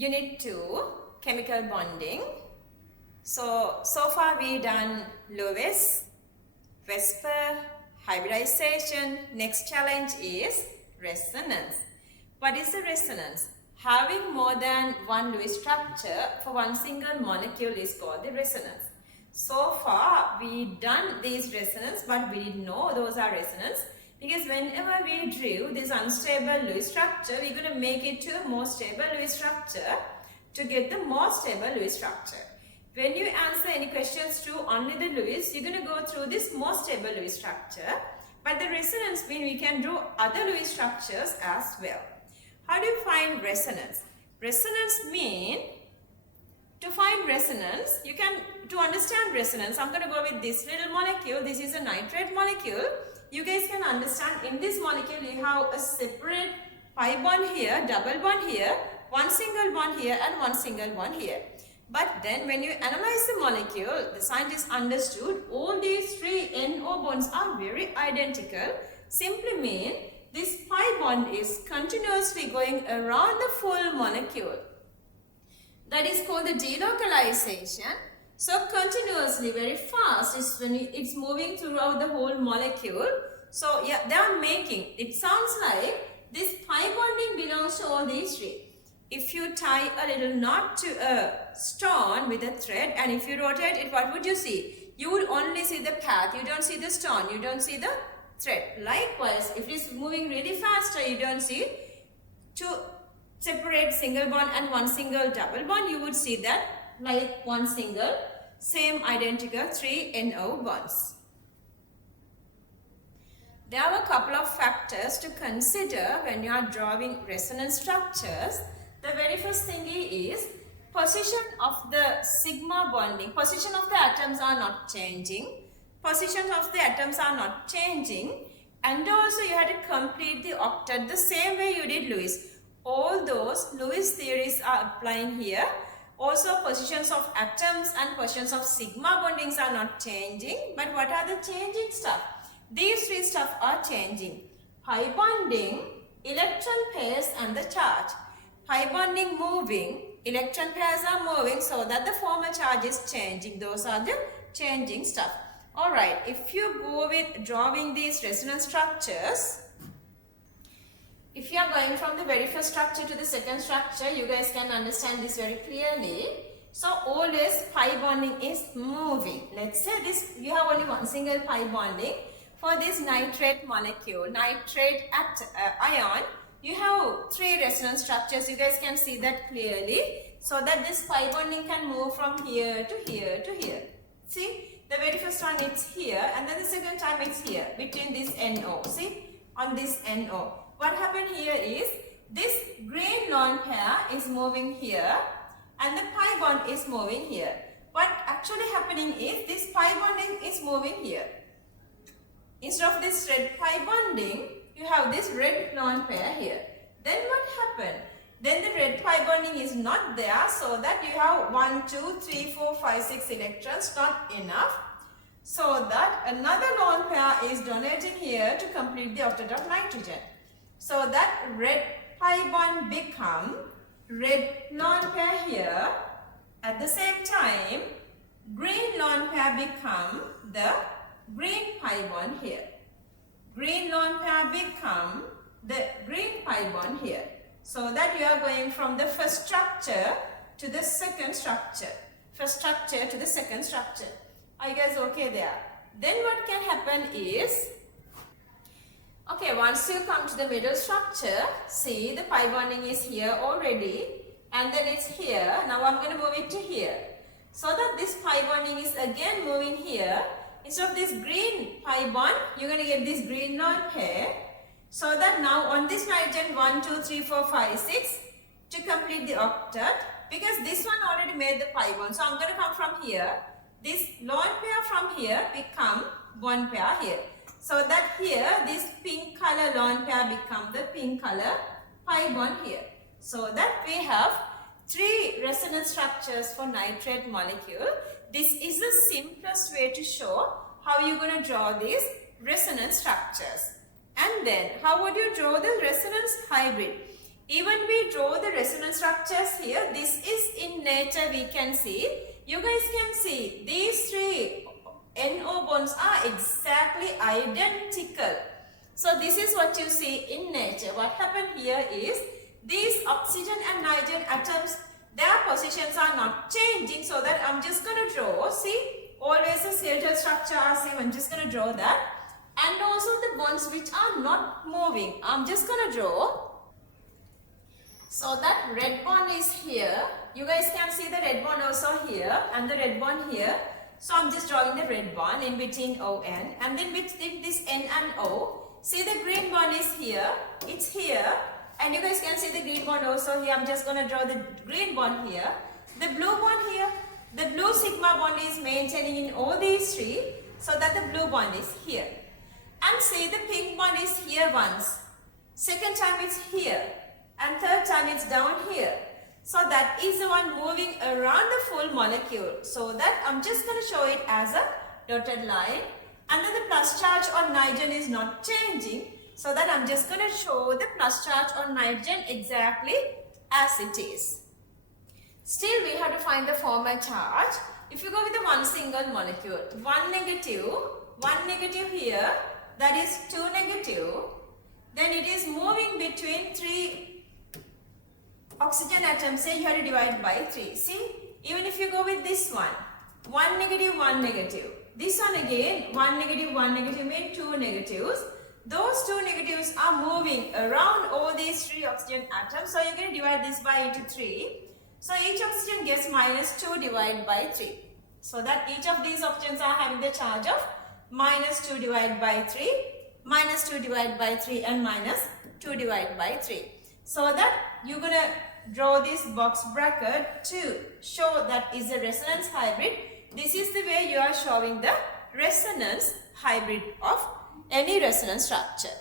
Unit 2, chemical bonding. So far we done Lewis, Vesper, hybridization. Next challenge is resonance. What is the resonance? Having more than one Lewis structure for one single molecule is called the resonance. So far we done these resonance, but we didn't know those are resonance, because whenever we drew this unstable Lewis structure, we're going to make it to a more stable Lewis structure to get the more stable Lewis structure. When you answer any questions to only the Lewis, you're going to go through this more stable Lewis structure. But the resonance means we can draw other Lewis structures as well. How do you find resonance? Resonance means, to find resonance, to understand resonance, I'm going to go with this little molecule. This is a nitrate molecule. You guys can understand in this molecule you have a separate pi bond here, double bond here, one single bond here and one single bond here. But then when you analyze the molecule, the scientists understood all these three NO bonds are very identical. Simply mean this pi bond is continuously going around the full molecule. That is called the delocalization. So continuously, very fast is when it's moving throughout the whole molecule. So yeah, they are making, it sounds like this pi bonding belongs to all these three. If you tie a little knot to a stone with a thread, and if you rotate it, what would you see? You would only see the path, you don't see the stone, you don't see the thread. Likewise, if it is moving really faster, you don't see two separate single bond and one single double bond, you would see that like one single, same identical three NO bonds. There are a couple of factors to consider when you are drawing resonance structures. The very first thing is position of the sigma bonding. Position of the atoms are not changing. Positions of the atoms are not changing. And also you have to complete the octet the same way you did Lewis. All those Lewis theories are applying here. Also positions of atoms and positions of sigma bondings are not changing. But what are the changing stuff? These three stuff are changing. Pi bonding, electron pairs and the charge. Pi bonding moving, electron pairs are moving, so that the former charge is changing. Those are the changing stuff. Alright, if you go with drawing these resonance structures, if you are going from the very first structure to the second structure, you guys can understand this very clearly. So always pi bonding is moving. Let's say this, you have only one single pi bonding for this nitrate molecule, nitrate ion. You have three resonance structures. You guys can see that clearly. So that this pi bonding can move from here to here to here. See, the very first one it's here, and then the second time it's here between this NO. See, on this NO. What happened here is this green lone pair is moving here and the pi bond is moving here. What actually happening is this pi bonding is moving here. Instead of this red pi bonding, you have this red lone pair here. Then what happened? Then the red pi bonding is not there, so that you have 1, 2, 3, 4, 5, 6 electrons, not enough. So that another lone pair is donating here to complete the octet of nitrogen. So that red pi bond become red lone pair here. At the same time, green lone pair become the green pi bond here. Green lone pair become the green pi bond here. So that you are going from the first structure to the second structure. First structure to the second structure. Are you guys okay there? Then what can happen is, okay, once you come to the middle structure, see the pi bonding is here already and then it's here. Now I'm going to move it to here. So that this pi bonding is again moving here. Instead of this green pi bond, you're going to get this green lone pair. So that now on this nitrogen 1, 2, 3, 4, 5, 6 to complete the octet, because this one already made the pi bond. So I'm going to come from here. This lone pair from here become one pair here. So that here this pink color lone pair become the pink color pi bond here. So that we have three resonance structures for nitrate molecule. This is the simplest way to show how you're going to draw these resonance structures. And then how would you draw the resonance hybrid? Even we draw the resonance structures here. This is in nature we can see. You guys can see these three NO bonds are exactly identical. So this is what you see in nature. What happened here is these oxygen and nitrogen atoms, their positions are not changing. So that I'm just going to draw. See, always a skeletal structure are same. I'm just going to draw that. And also the bonds which are not moving. I'm just going to draw. So that red bond is here. You guys can see the red bond also here and the red bond here. So I'm just drawing the red bond in between O, N. And then between this N and O, see the green bond is here. It's here. And you guys can see the green bond also here. I'm just going to draw the green bond here. The blue bond here. The blue sigma bond is maintaining in all these three. So that the blue bond is here. And see the pink bond is here once. Second time it's here. And third time it's down here. So that is the one moving around the full molecule. So that I'm just going to show it as a dotted line. And then the plus charge on nitrogen is not changing. So that I'm just going to show the plus charge on nitrogen exactly as it is. Still we have to find the formal charge. If you go with the one single molecule, one negative here, that is 2 negative. Then it is moving between 3 oxygen atoms. Say you have to divide by 3. See, even if you go with this one, 1 negative, 1 negative. This one again, 1 negative, 1 negative means 2 negatives. Those 2 negatives are moving around all these 3 oxygen atoms. So you're going to divide this by into 3. So each oxygen gets minus 2 divided by 3. So that each of these oxygens are having the charge of minus 2 divided by 3, minus 2 divided by 3 and minus 2 divided by 3. So that you're going to draw this box bracket to show that is a resonance hybrid. This is the way you are showing the resonance hybrid of any resonance structure.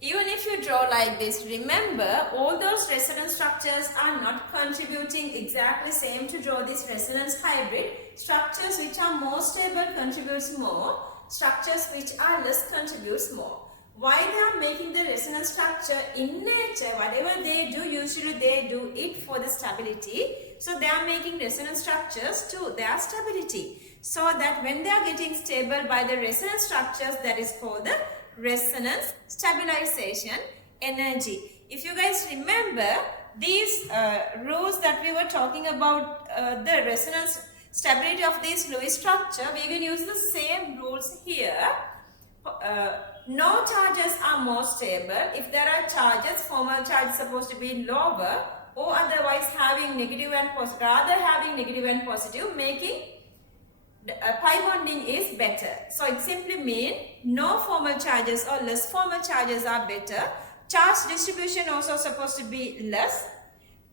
Even if you draw like this, remember all those resonance structures are not contributing exactly same to draw this resonance hybrid. Structures which are more stable contributes more. Structures which are less contributes more. Why they are making the resonance structure in nature, whatever they do, usually they do it for the stability. So they are making resonance structures to their stability. So that when they are getting stable by the resonance structures, that is called the resonance stabilization energy. If you guys remember these rules that we were talking about, the resonance stability of this Lewis structure, we can use the same rules here. No charges are more stable. If there are charges, formal charge is supposed to be lower, or otherwise having negative and positive, rather having negative and positive, making pi bonding is better. So it simply means no formal charges or less formal charges are better. Charge distribution also supposed to be less.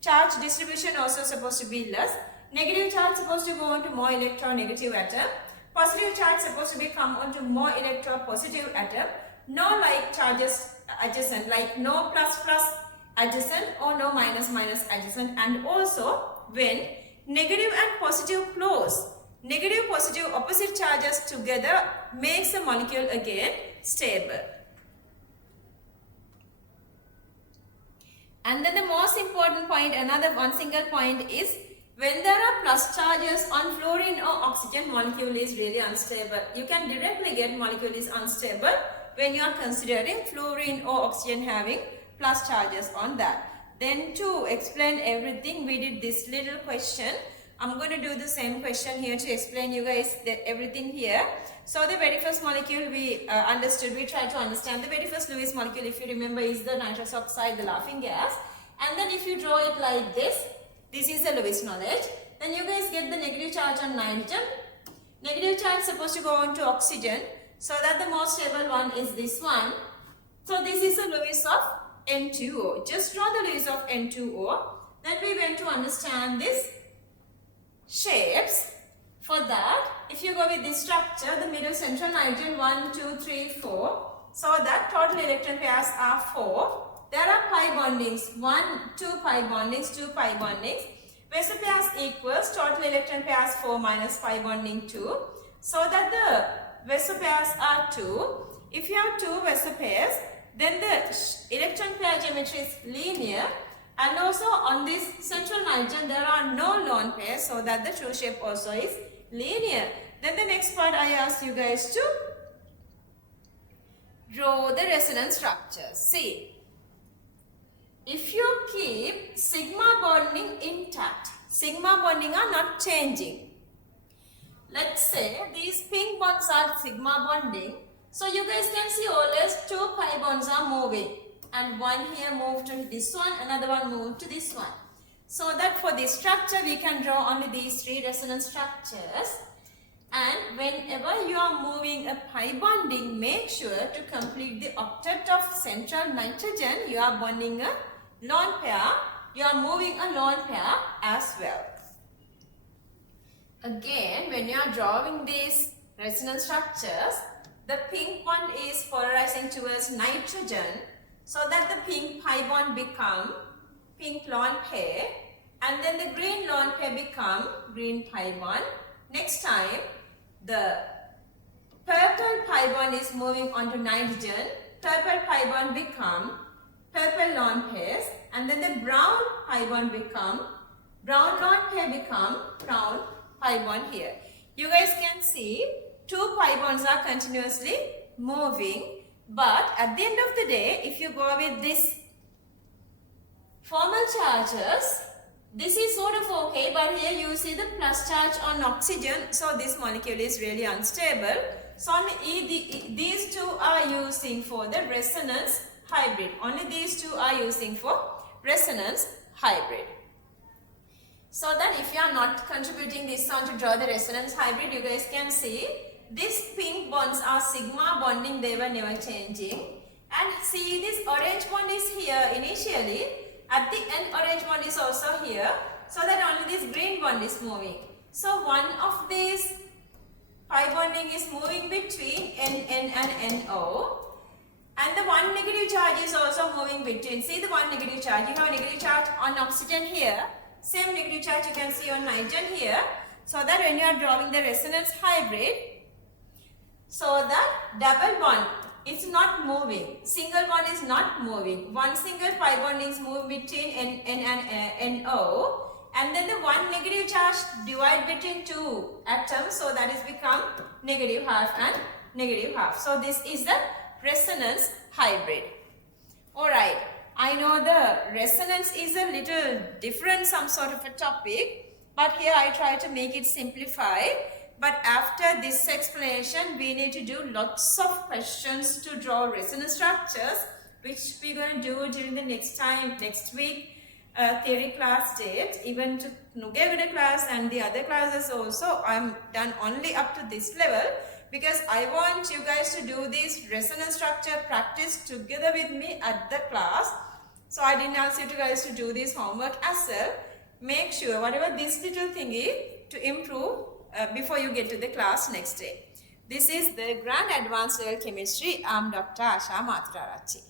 Charge distribution also supposed to be less. Negative charge supposed to go on to more electronegative atom. Positive charge supposed to be come on to more electropositive atom. No like charges adjacent, like no plus plus adjacent or no minus minus adjacent. And also when negative and positive close, negative positive opposite charges together makes the molecule again stable. And then the most important point, another one single point is when there are plus charges on fluorine or oxygen, molecule is really unstable. You can directly get molecule is unstable when you are considering fluorine or oxygen having plus charges on that. Then to explain everything, we did this little question. I'm going to do the same question here to explain you guys everything here. So the very first molecule we understood, we tried to understand the very first Lewis molecule, if you remember, is the nitrous oxide, the laughing gas. And then if you draw it like this is the Lewis knowledge. Then you guys get the negative charge on nitrogen. Negative charge supposed to go on to oxygen. So that the most stable one is this one. So this is the Lewis of N2O. Just draw the Lewis of N2O. Then we went to understand this shapes. For that, if you go with this structure, the middle central nitrogen 1, 2, 3, 4. So that total electron pairs are 4. There are pi bondings 1, 2 pi bondings, 2 pi bondings. Vessel pairs equals total electron pairs 4 minus pi bonding 2. So that the vessel pairs are 2. If you have 2 vessel pairs, Then the electron pair geometry is linear, and also on this central nitrogen there are no lone pairs, so that the true shape also is linear. Then the next part I ask you guys to draw the resonance structure. See, if you keep sigma bonding intact, sigma bonding are not changing. Let's say these pink bonds are sigma bonding. So you guys can see always 2 pi bonds are moving. And one here moved to this one, another one moved to this one. So that for this structure we can draw only these 3 resonance structures. And whenever you are moving a pi bonding, make sure to complete the octet of central nitrogen. You are bonding a lone pair. You are moving a lone pair as well. Again, when you are drawing these resonance structures, the pink bond is polarizing towards nitrogen, so that the pink pi bond become pink lone pair, and then the green lone pair become green pi bond. Next time, the purple pi bond is moving onto nitrogen, purple pi bond become purple lone pairs, and then the brown pi bond become brown lone pair become brown pi bond here. You guys can see 2 pi bonds are continuously moving, but at the end of the day, if you go with this formal charges, this is sort of okay, but here you see the plus charge on oxygen, so this molecule is really unstable. So only these 2 are using for the resonance hybrid. Only these 2 are using for resonance hybrid. So that if you are not contributing this one to draw the resonance hybrid, you guys can see these pink bonds are sigma bonding, they were never changing. And see, this orange bond is here initially, at the end orange bond is also here, so that only this green bond is moving. So one of these pi bonding is moving between NN and NO, and the one negative charge is also moving between. See the one negative charge, you have a negative charge on oxygen here, same negative charge you can see on nitrogen here, so that when you are drawing the resonance hybrid, so that double bond is not moving, single bond is not moving. One single pi bond is moving between N and NO, and then the one negative charge divide between 2 atoms, so that is become negative half and negative half. So this is the resonance hybrid. Alright, I know the resonance is a little different, some sort of a topic, but here I try to make it simplified. But after this explanation, we need to do lots of questions to draw resonance structures, which we're going to do during the next week theory class date. Even to Nugevida class and the other classes also, I'm done only up to this level, because I want you guys to do this resonance structure practice together with me at the class. So I didn't ask you guys to do this homework as well. Make sure whatever this little thing is to improve before you get to the class next day. This is the Grand Advanced Level Chemistry. I'm Dr. Asha Mathotaarachchi.